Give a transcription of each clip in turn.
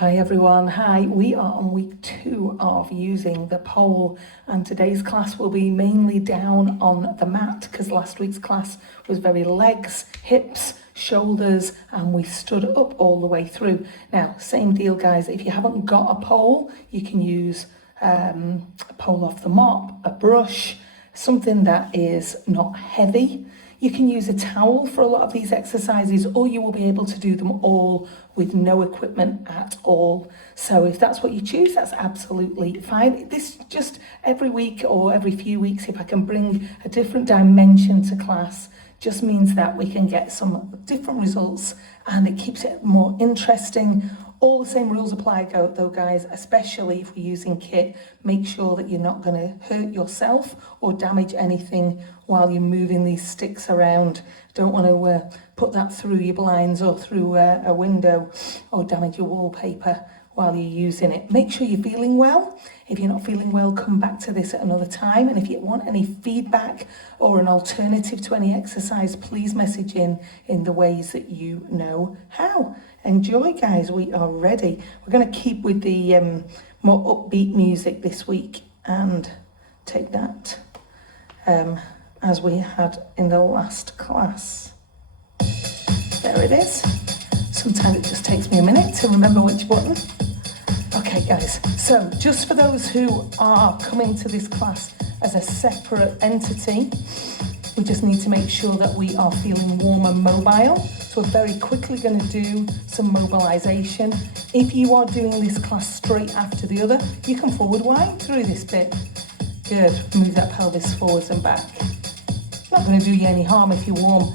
Hi everyone, hi. We are on week 2 of using the pole, and today's class will be mainly down on the mat because last week's class was very legs, hips, shoulders, and we stood up all the way through. Now, same deal guys, if you haven't got a pole, you can use a pole off the mop, a brush, something that is not heavy. You can use a towel for a lot of these exercises, or you will be able to do them all with no equipment at all. So if that's what you choose, that's absolutely fine. This just every week or every few weeks, if I can bring a different dimension to class, just means that we can get some different results and it keeps it more interesting. All the same rules apply though guys, especially if we're using kit. Make sure that you're not going to hurt yourself or damage anything while you're moving these sticks around. Don't want to put that through your blinds or through a window or damage your wallpaper while you're using it. Make sure you're feeling well. If you're not feeling well, come back to this at another time. And if you want any feedback or an alternative to any exercise, please message in the ways that you know how. Enjoy guys, we are ready. We're going to keep with the more upbeat music this week and take that as we had in the last class. There it is. Sometimes it just takes me a minute to remember which button. Okay guys, so just for those who are coming to this class as a separate entity, we just need to make sure that we are feeling warm and mobile. So we're very quickly going to do some mobilization. If you are doing this class straight after the other, you can forward wind through this bit. Good, move that pelvis forwards and back. Not going to do you any harm if you warm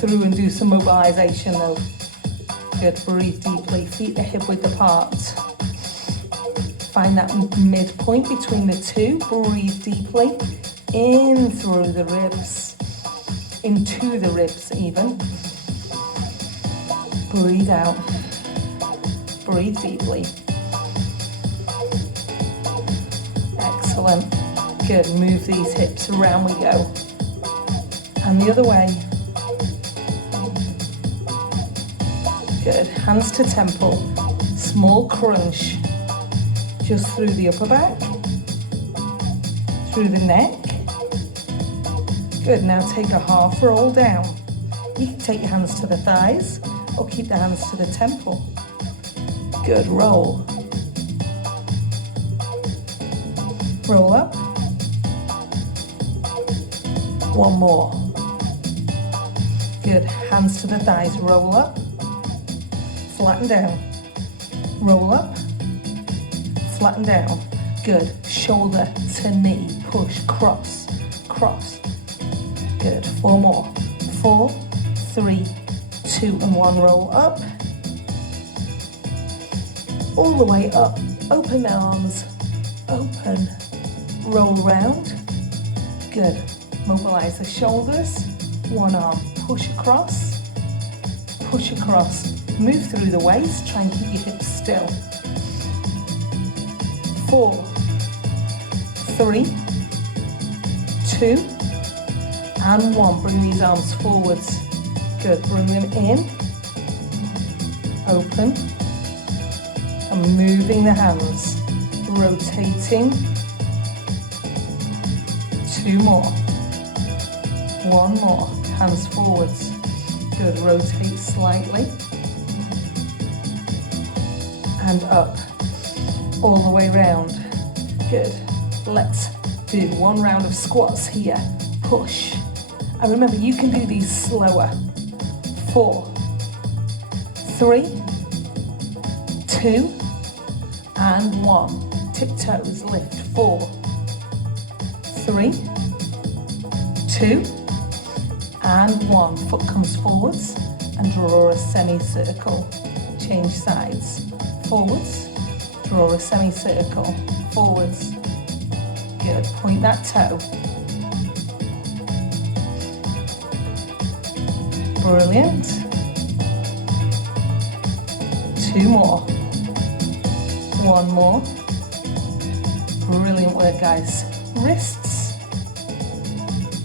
through and do some mobilization though. Good, breathe deeply, feet are hip width apart. Find that midpoint between the two, breathe deeply, in through the ribs, into the ribs even. Breathe out, breathe deeply. Excellent, good, move these hips, around we go. And the other way. Good, hands to temple, small crunch, just through the upper back, through the neck. Good, now take a half roll down. You can take your hands to the thighs or keep the hands to the temple. Good, roll. Roll up. One more. Good, hands to the thighs, roll up. Flatten down. Roll up. Flatten down. Good, shoulder to knee, push, cross, cross. Good, 4 more. 4, 3, 2, and 1, roll up. All the way up, open the arms, open, roll round. Good, mobilize the shoulders, one arm, push across, move through the waist, try and keep your hips still. 4, 3, 2, and 1. Bring these arms forwards. Good, bring them in, open, and moving the hands, rotating. 2 more, 1 more, hands forwards. Good, rotate slightly, and up, all the way round. Good, let's do 1 round of squats here, push. And remember, you can do these slower. 4, 3, 2, and 1. Tiptoes, lift. 4, 3, 2, and 1. Foot comes forwards and draw a semicircle. Change sides. Forwards, draw a semicircle. Forwards. Good, point that toe. Brilliant. 2 more. 1 more. Brilliant work, guys. Wrists,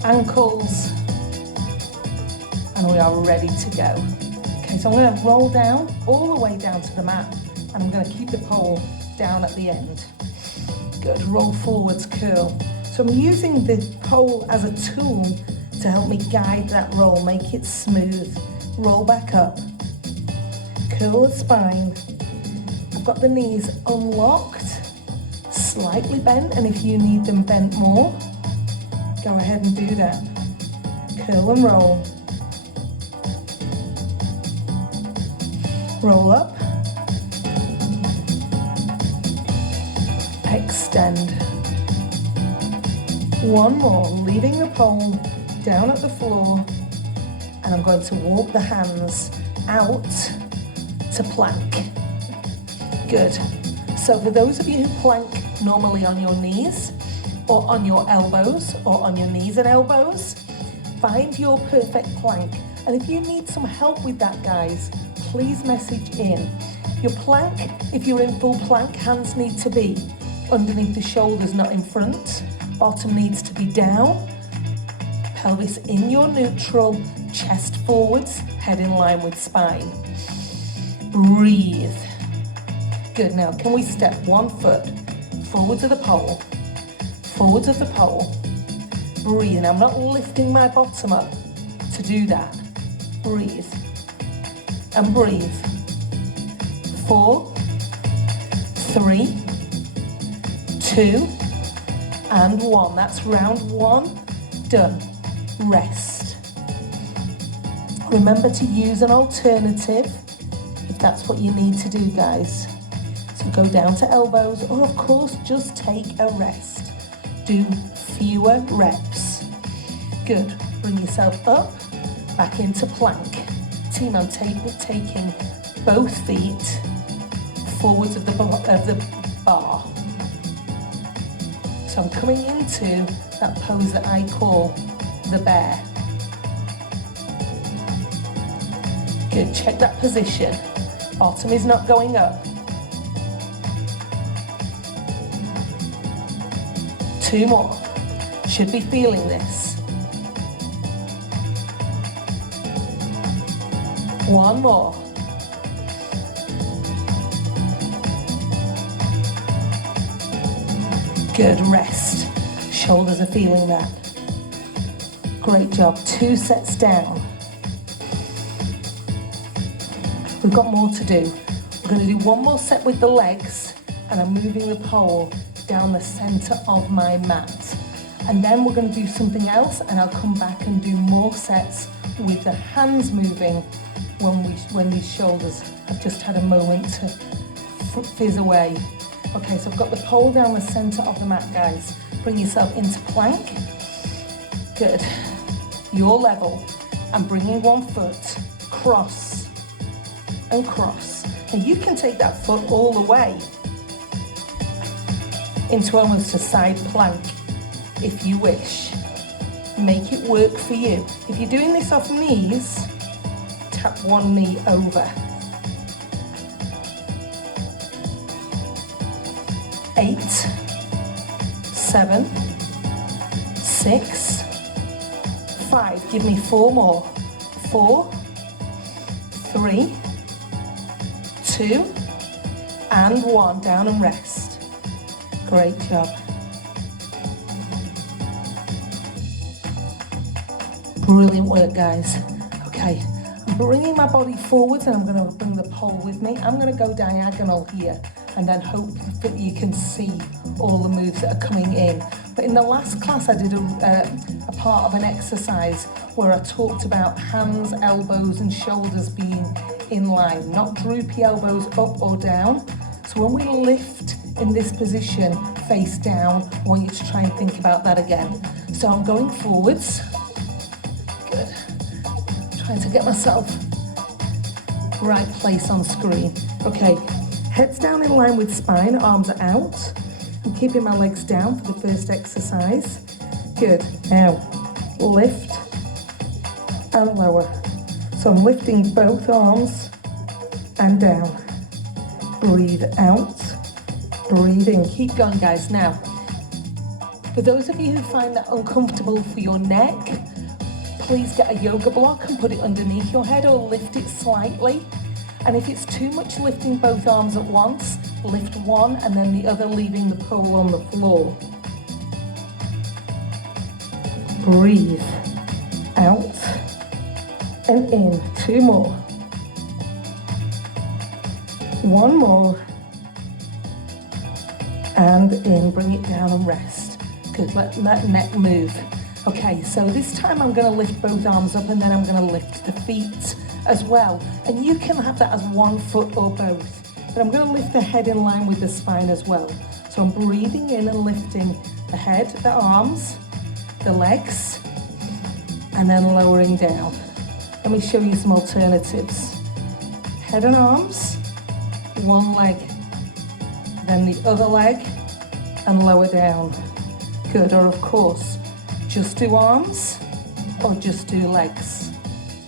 ankles, and we are ready to go. Okay, so I'm going to roll down, all the way down to the mat, and I'm going to keep the pole down at the end. Good, roll forwards, curl. So I'm using the pole as a tool to help me guide that roll, make it smooth. Roll back up, curl the spine. I've got the knees unlocked, slightly bent, and if you need them bent more, go ahead and do that. Curl and roll. Roll up. Extend. One more, leaving the pole down at the floor, and I'm going to walk the hands out to plank. Good. So for those of you who plank normally on your knees, or on your elbows, or on your knees and elbows, find your perfect plank. And if you need some help with that, guys, please message in. Your plank, if you're in full plank, hands need to be underneath the shoulders, not in front. Bottom needs to be down. Pelvis in your neutral, chest forwards, head in line with spine. Breathe. Good, now can we step 1 foot forwards of the pole, forwards of the pole. Breathe, and I'm not lifting my bottom up to do that. Breathe. And breathe. 4, 3, 2, and 1. That's round 1 done. Rest. Remember to use an alternative if that's what you need to do, guys. So go down to elbows, or of course just take a rest. Do fewer reps. Good. Bring yourself up, back into plank. Team, I'm taking both feet forwards of the bar. So I'm coming into that pose that I call the bear. Good, check that position. Bottom is not going up. 2 more. Should be feeling this. 1 more. Good, rest. Shoulders are feeling that. Great job. 2 sets down. We've got more to do. We're going to do 1 more set with the legs, and I'm moving the pole down the center of my mat. And then we're going to do something else, and I'll come back and do more sets with the hands moving when these shoulders have just had a moment to fizz away. Okay, so I've got the pole down the center of the mat, guys. Bring yourself into plank. Good. Your level. I'm bringing 1 foot, cross and cross. And you can take that foot all the way into almost a side plank if you wish. Make it work for you. If you're doing this off knees, tap 1 knee over. 8, 7, 6, 5. Give me 4 more. 4, 3, 2, and 1. Down and rest. Great job. Brilliant work, guys. Okay, I'm bringing my body forwards, and I'm going to bring the pole with me. I'm going to go diagonal here, and then hope that you can see all the moves that are coming in. But in the last class, I did a part of an exercise where I talked about hands, elbows, and shoulders being in line, not droopy elbows up or down. So when we lift in this position, face down, I want you to try and think about that again. So I'm going forwards. Good. Trying to get myself right place on screen. Okay, heads down in line with spine, arms are out. I'm keeping my legs down for the first exercise. Good. Now, lift and lower. So I'm lifting both arms and down. Breathe out, breathe in. Keep going, guys. Now, for those of you who find that uncomfortable for your neck, please get a yoga block and put it underneath your head or lift it slightly. And if it's too much lifting both arms at once, lift one and then the other, leaving the pole on the floor. Breathe out and in. 2 more. 1 more. And in. Bring it down and rest. Good. Let that neck move. Okay, so this time I'm going to lift both arms up and then I'm going to lift the feet as well. And you can have that as 1 foot or both. But I'm going to lift the head in line with the spine as well. So I'm breathing in and lifting the head, the arms, the legs, and then lowering down. Let me show you some alternatives. Head and arms, 1 leg, then the other leg, and lower down. Good, or of course, just do arms, or just do legs.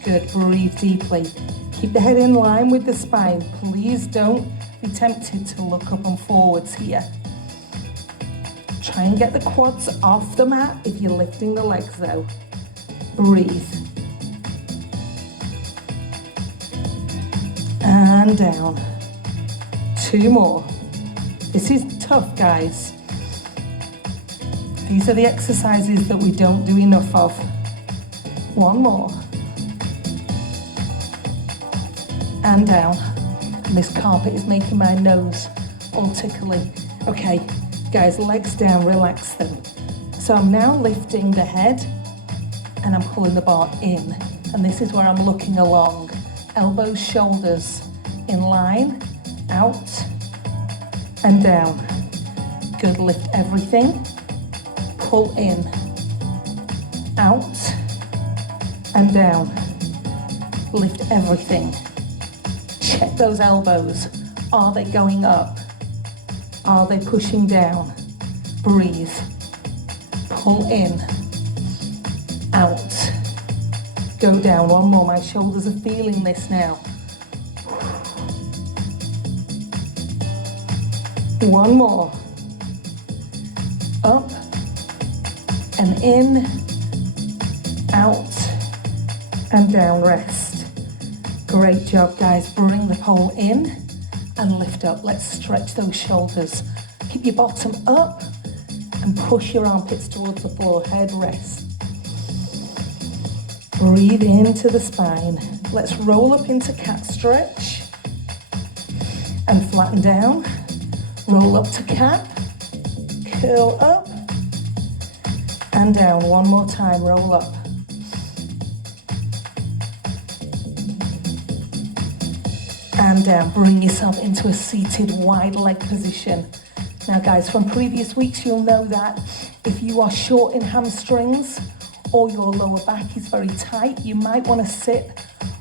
Good, breathe deeply. Keep the head in line with the spine. Please don't be tempted to look up and forwards here. Try and get the quads off the mat if you're lifting the legs though. Breathe. And down. 2 more. This is tough, guys. These are the exercises that we don't do enough of. 1 more. And down. And this carpet is making my nose all tickly. Okay, guys, legs down, relax them. So I'm now lifting the head and I'm pulling the bar in. And this is where I'm looking along. Elbows, shoulders in line, out and down. Good, lift everything. Pull in, out and down. Lift everything. Check those elbows. Are they going up? Are they pushing down? Breathe. Pull in, out. Go down. 1 more. My shoulders are feeling this now. 1 more. Up and in, out and down. Rest. Great job, guys. Bring the pole in and lift up. Let's stretch those shoulders. Keep your bottom up and push your armpits towards the floor. Head rest. Breathe into the spine. Let's roll up into cat stretch and flatten down. Roll up to cat. Curl up and down. 1 more time. Roll up. And down. Bring yourself into a seated wide leg position. Now guys, from previous weeks you'll know that if you are short in hamstrings or your lower back is very tight, you might want to sit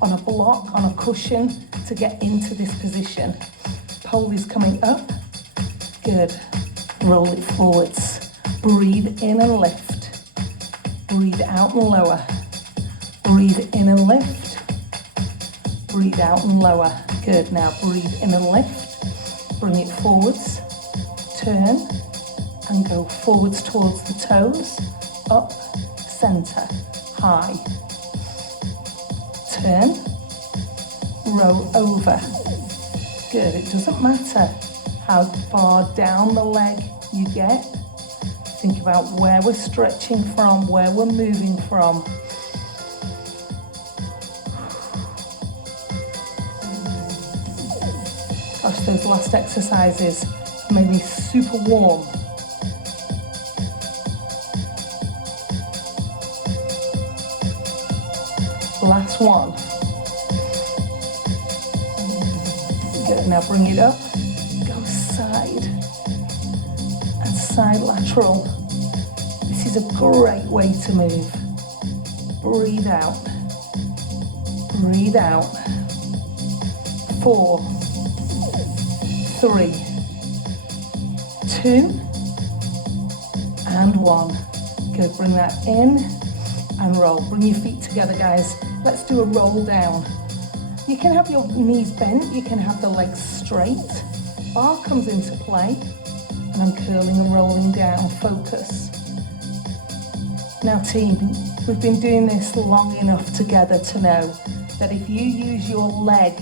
on a block, on a cushion to get into this position. Pole is coming up. Good. Roll it forwards. Breathe in and lift. Breathe out and lower. Breathe in and lift. Breathe out and lower. Good. Now breathe in and lift. Bring it forwards. Turn and go forwards towards the toes. Up, center, high. Turn. Roll over. Good. It doesn't matter how far down the leg you get. Think about where we're stretching from, where we're moving from. Gosh, those last exercises made me super warm. Last one. Good, now bring it up. Go side and side lateral. This is a great way to move. Breathe out. Breathe out. 4, 3, 2, and 1. Good, bring that in and roll. Bring your feet together, guys. Let's do a roll down. You can have your knees bent, you can have the legs straight. Bar comes into play, and I'm curling and rolling down. Focus. Now team, we've been doing this long enough together to know that if you use your leg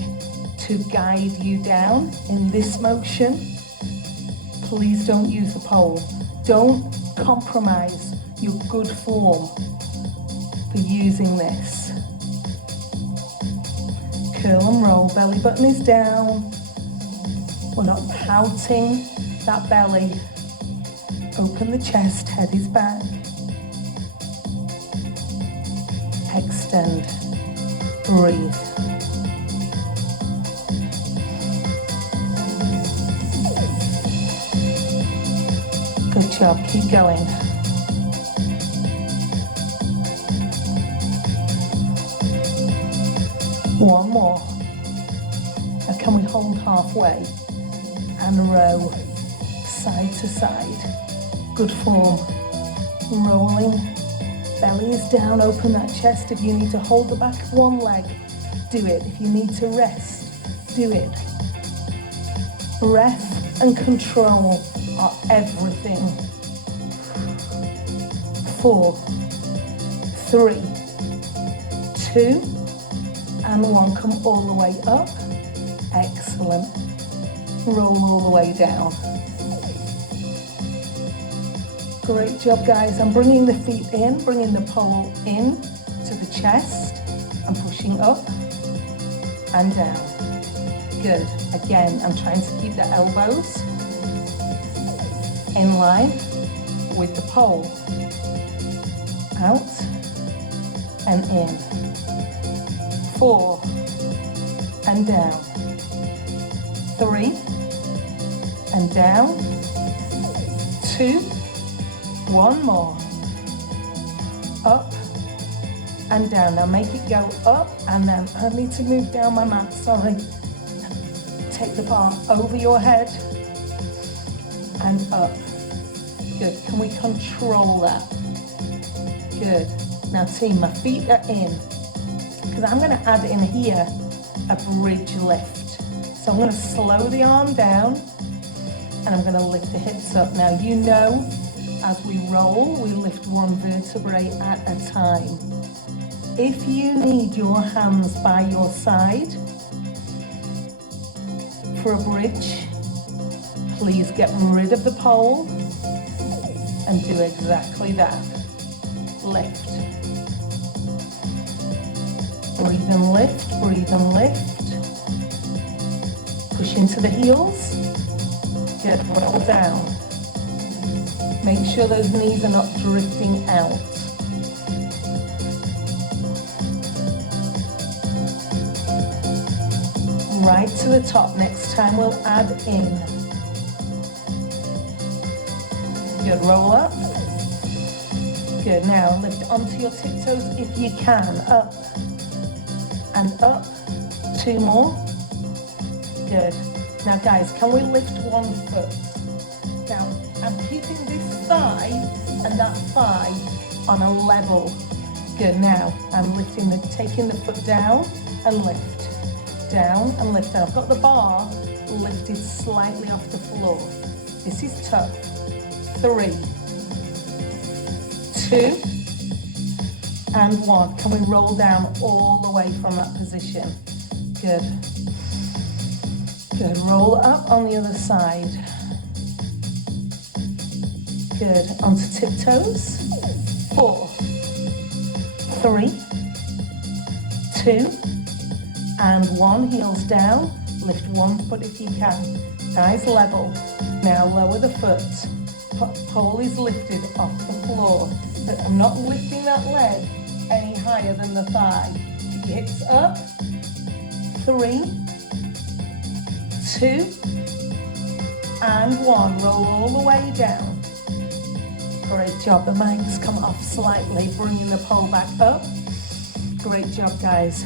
to guide you down in this motion, please don't use the pole. Don't compromise your good form for using this. Curl and roll, belly button is down. We're not pouting that belly. Open the chest, head is back. Extend, breathe. Good job, keep going. One more. Now can we hold halfway and row side to side? Good form. Rolling, belly is down, open that chest. If you need to hold the back of one leg, do it. If you need to rest, do it. Breath and control are everything. 4, 3, 2, and 1. Come all the way up. Excellent. Roll all the way down. Great job, guys. I'm bringing the feet in, bringing the pole in to the chest and pushing up and down. Good. Again, I'm trying to keep the elbows in line with the pole. Out and in. 4 and down. 3 and down. 2. 1 more. Up and down. Now make it go up and then I need to move down my mat, sorry. Take the bar over your head and up. Good. Can we control that? Good. Now team, my feet are in. Because I'm going to add in here a bridge lift. So I'm going to slow the arm down and I'm going to lift the hips up. Now you know, as we roll, we lift one vertebrae at a time. If you need your hands by your side for a bridge, please get rid of the pole and do exactly that. Lift. Breathe and lift, breathe and lift. Push into the heels. Good, roll down. Make sure those knees are not drifting out. Right to the top. Next time we'll add in. Good, roll up. Good, now lift onto your tiptoes if you can. Up and up. 2 more. Good. Now guys, can we lift one foot? Now, I'm keeping this thigh and that thigh on a level. Good, now I'm taking the foot down and lift. Down and lift. Now I've got the bar lifted slightly off the floor. This is tough. 3, 2, and 1. Can we roll down all the way from that position? Good. Good, roll up on the other side. Good, onto tiptoes. 4, 3, 2, and 1. Heels down. Lift one foot if you can. Guys, level. Now lower the foot. Pole is lifted off the floor. But I'm not lifting that leg any higher than the thigh. Keep your hips up. 3, 2, and 1. Roll all the way down. Great job. The legs come off slightly, bringing the pole back up. Great job, guys.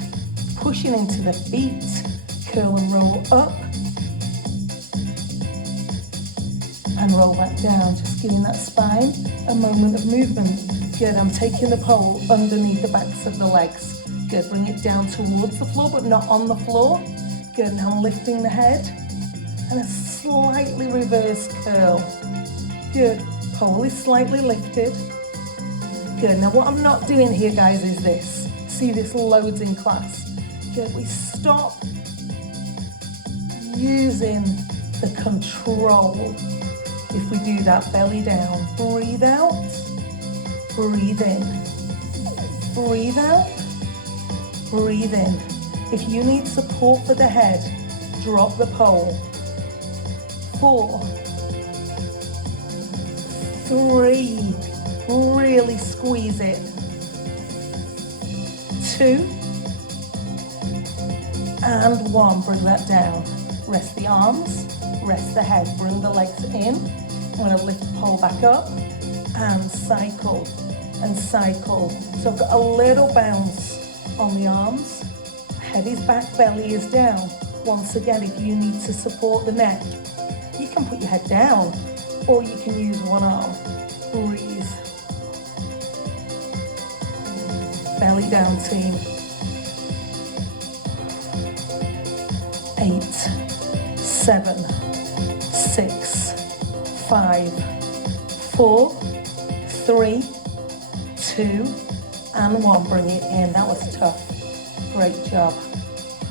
Pushing into the feet. Curl and roll up. And roll back down. Just giving that spine a moment of movement. Good. I'm taking the pole underneath the backs of the legs. Good. Bring it down towards the floor, but not on the floor. Good. Now I'm lifting the head. And a slightly reverse curl. Good. Pole is slightly lifted. Good, now what I'm not doing here, guys, is this. See, this loads in class. Good, we stop using the control. If we do that, belly down, breathe out, breathe in, breathe out, breathe in. If you need support for the head, drop the pole. 4, 3, really squeeze it. 2, and 1, bring that down. Rest the arms, rest the head, bring the legs in. I'm going to lift the pole back up and cycle and cycle. So I've got a little bounce on the arms. Head is back, belly is down. Once again, if you need to support the neck, you can put your head down or you can use one arm. Breathe. Belly down, team. 8, 7, 6, 5, 4, 3, 2, and 1. Bring it in. That was tough. Great job.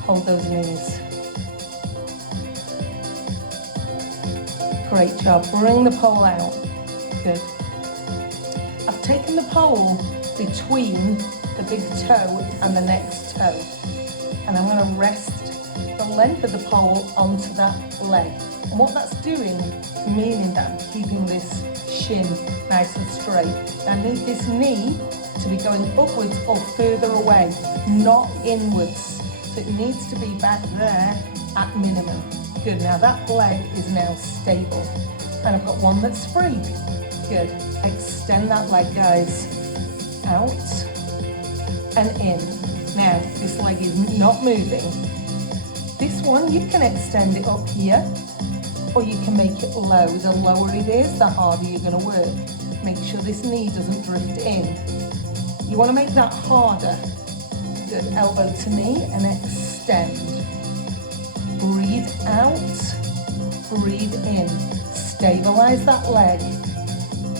Hold those knees. Great job. Bring the pole out. Good. I've taken the pole between the big toe and the next toe. And I'm going to rest the length of the pole onto that leg. And what that's doing is meaning that I'm keeping this shin nice and straight. I need this knee to be going upwards or further away, not inwards. So it needs to be back there at minimum. Good, now that leg is now stable. And I've got one that's free. Good, extend that leg, guys. Out and in. Now, this leg is not moving. This one, you can extend it up here, or you can make it low. The lower it is, the harder you're gonna work. Make sure this knee doesn't drift in. You wanna make that harder. Good, elbow to knee and extend. Breathe out, breathe in. Stabilize that leg.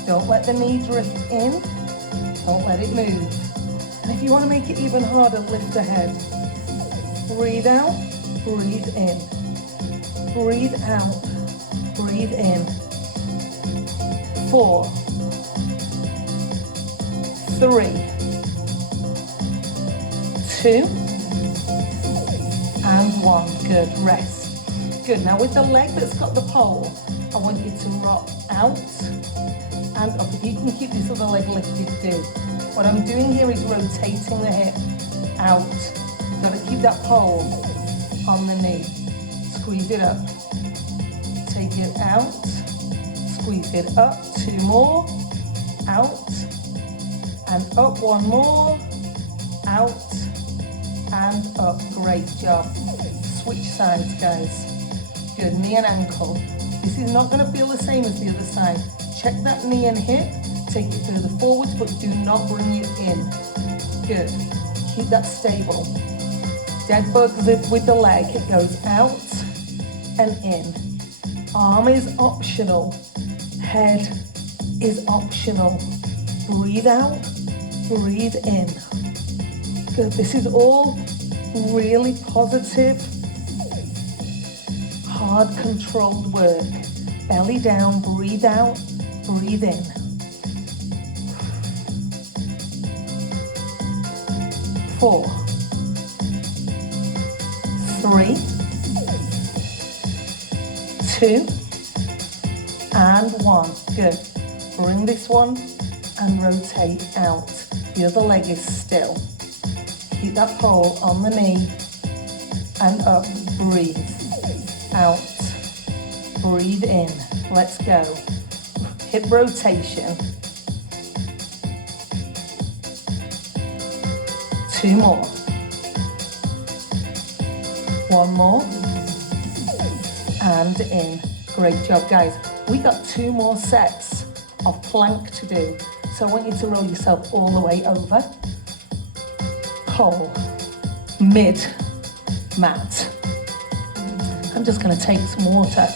Don't let the knee drift in, don't let it move. And if you wanna make it even harder, lift the head. Breathe out, breathe in. Breathe out, breathe in. 4, 3, 2, and 1. Good, rest. Good, now with the leg that's got the pole, I want you to rock out and up. If you can keep this other leg lifted, do. What I'm doing here is rotating the hip out. You've got to keep that pole on the knee. Squeeze it up. Take it out. Squeeze it up. 2 more. Out. And up. 1 more. Out. And up. Great job. Switch sides, guys. Good. Knee and ankle. This is not going to feel the same as the other side. Check that knee and hip. Take it further forwards, but do not bring it in. Good. Keep that stable. Dead bug with the leg. It goes out and in. Arm is optional. Head is optional. Breathe out, breathe in. Good. This is all really positive, hard controlled work. Belly down, breathe out, breathe in. 4, 3, 2, and 1. Good. Bring this one and rotate out. The other leg is still. Keep that pole on the knee and up. Breathe out. Breathe in. Let's go. Hip rotation. 2 more. 1 more. And in. Great job, guys. We got 2 more sets of plank to do. So I want you to roll yourself all the way over. Pole. Mid. Mat. I'm just going to take some water.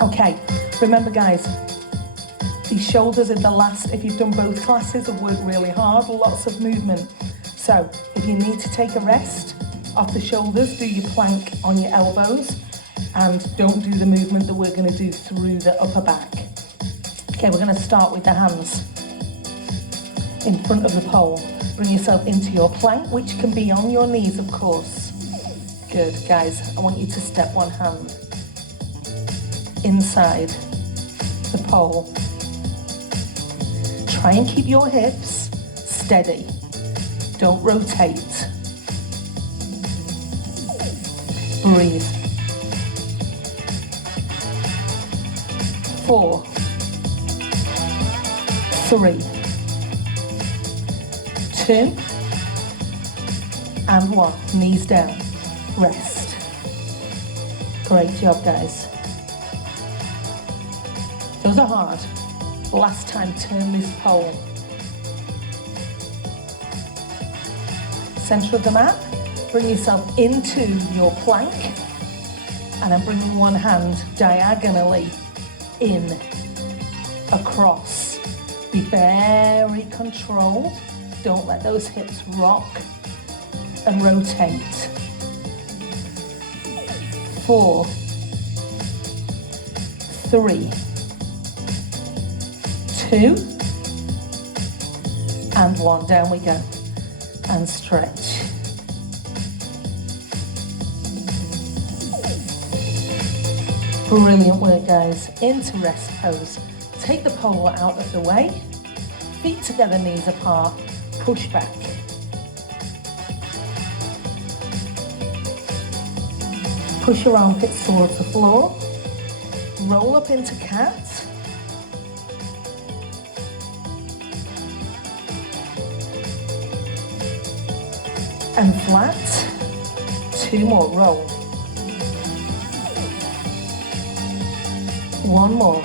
Okay. Remember, guys, Obviously shoulders in the last, if you've done both classes, have worked really hard, lots of movement. So if you need to take a rest off the shoulders, do your plank on your elbows and don't do the movement that we're going to do through the upper back. Okay, we're going to start with the hands in front of the pole. Bring yourself into your plank, which can be on your knees, of course. Good, guys, I want you to step one hand inside the pole. Try and keep your hips steady. Don't rotate. Breathe. 4, 3, 2, and 1. Knees down. Rest. Great job, guys. Those are hard. Last time, turn this pole. Center of the mat. Bring yourself into your plank. And I'm bringing one hand diagonally in, across. Be very controlled. Don't let those hips rock and rotate. 4, 3, 2, and 1. Down we go. And stretch. Brilliant work, guys. Into rest pose. Take the pole out of the way. Feet together, knees apart. Push back. Push your armpits towards the floor. Roll up into cat. And flat. 2 more. Roll. 1 more.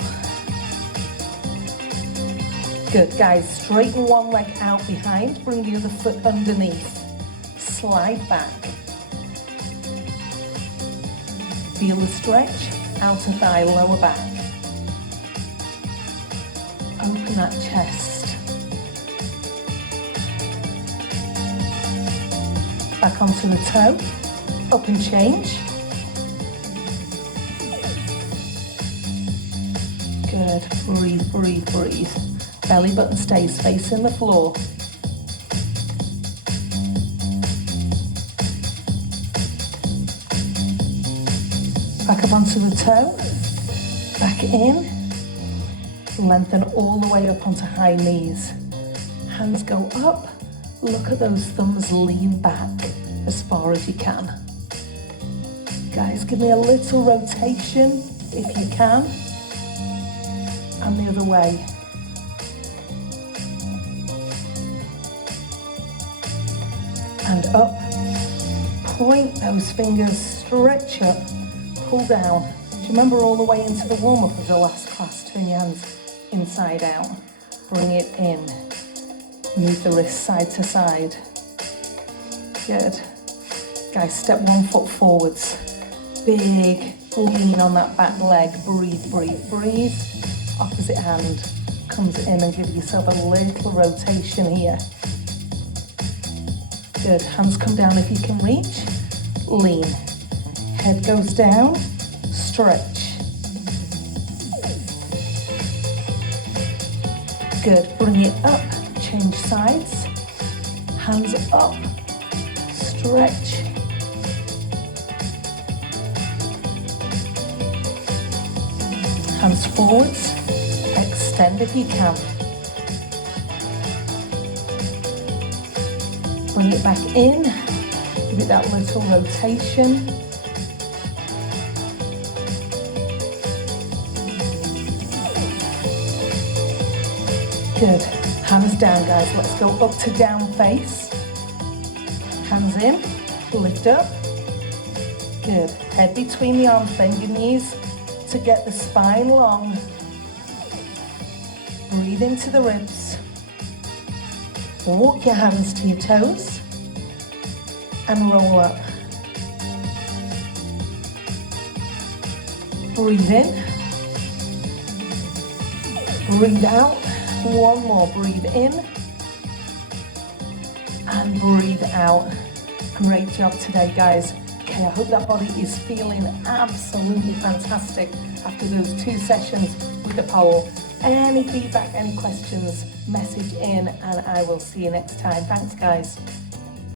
Good, guys. Straighten one leg out behind. Bring the other foot underneath. Slide back. Feel the stretch. Outer thigh, lower back. Open that chest. Back onto the toe. Up and change. Good. Breathe, breathe, breathe. Belly button stays facing the floor. Back up onto the toe. Back in. Lengthen all the way up onto high knees. Hands go up. Look at those thumbs, lean back as far as you can. Guys, give me a little rotation if you can. And the other way. And up. Point those fingers, stretch up, pull down. Do you remember all the way into the warm-up of the last class? Turn your hands inside out. Bring it in. Move the wrists side to side. Good. Guys, step 1 foot forwards. Big lean on that back leg. Breathe, breathe, breathe. Opposite hand comes in and give yourself a little rotation here. Good. Hands come down if you can reach. Lean. Head goes down. Stretch. Good. Bring it up. Change sides. Hands up. Stretch. Hands forwards. Extend if you can. Bring it back in. Give it that little rotation. Good. Hands down, guys. Let's go up to down face. Hands in. Lift up. Good. Head between the arms. Bend your knees to get the spine long. Breathe into the ribs. Walk your hands to your toes and roll up. Breathe in. breathe out. One more, breathe in and breathe out. Great job today, guys. Okay, I hope that body is feeling absolutely fantastic after those 2 sessions with the pole. Any feedback, any questions, message in, and I will see you next time. Thanks, guys.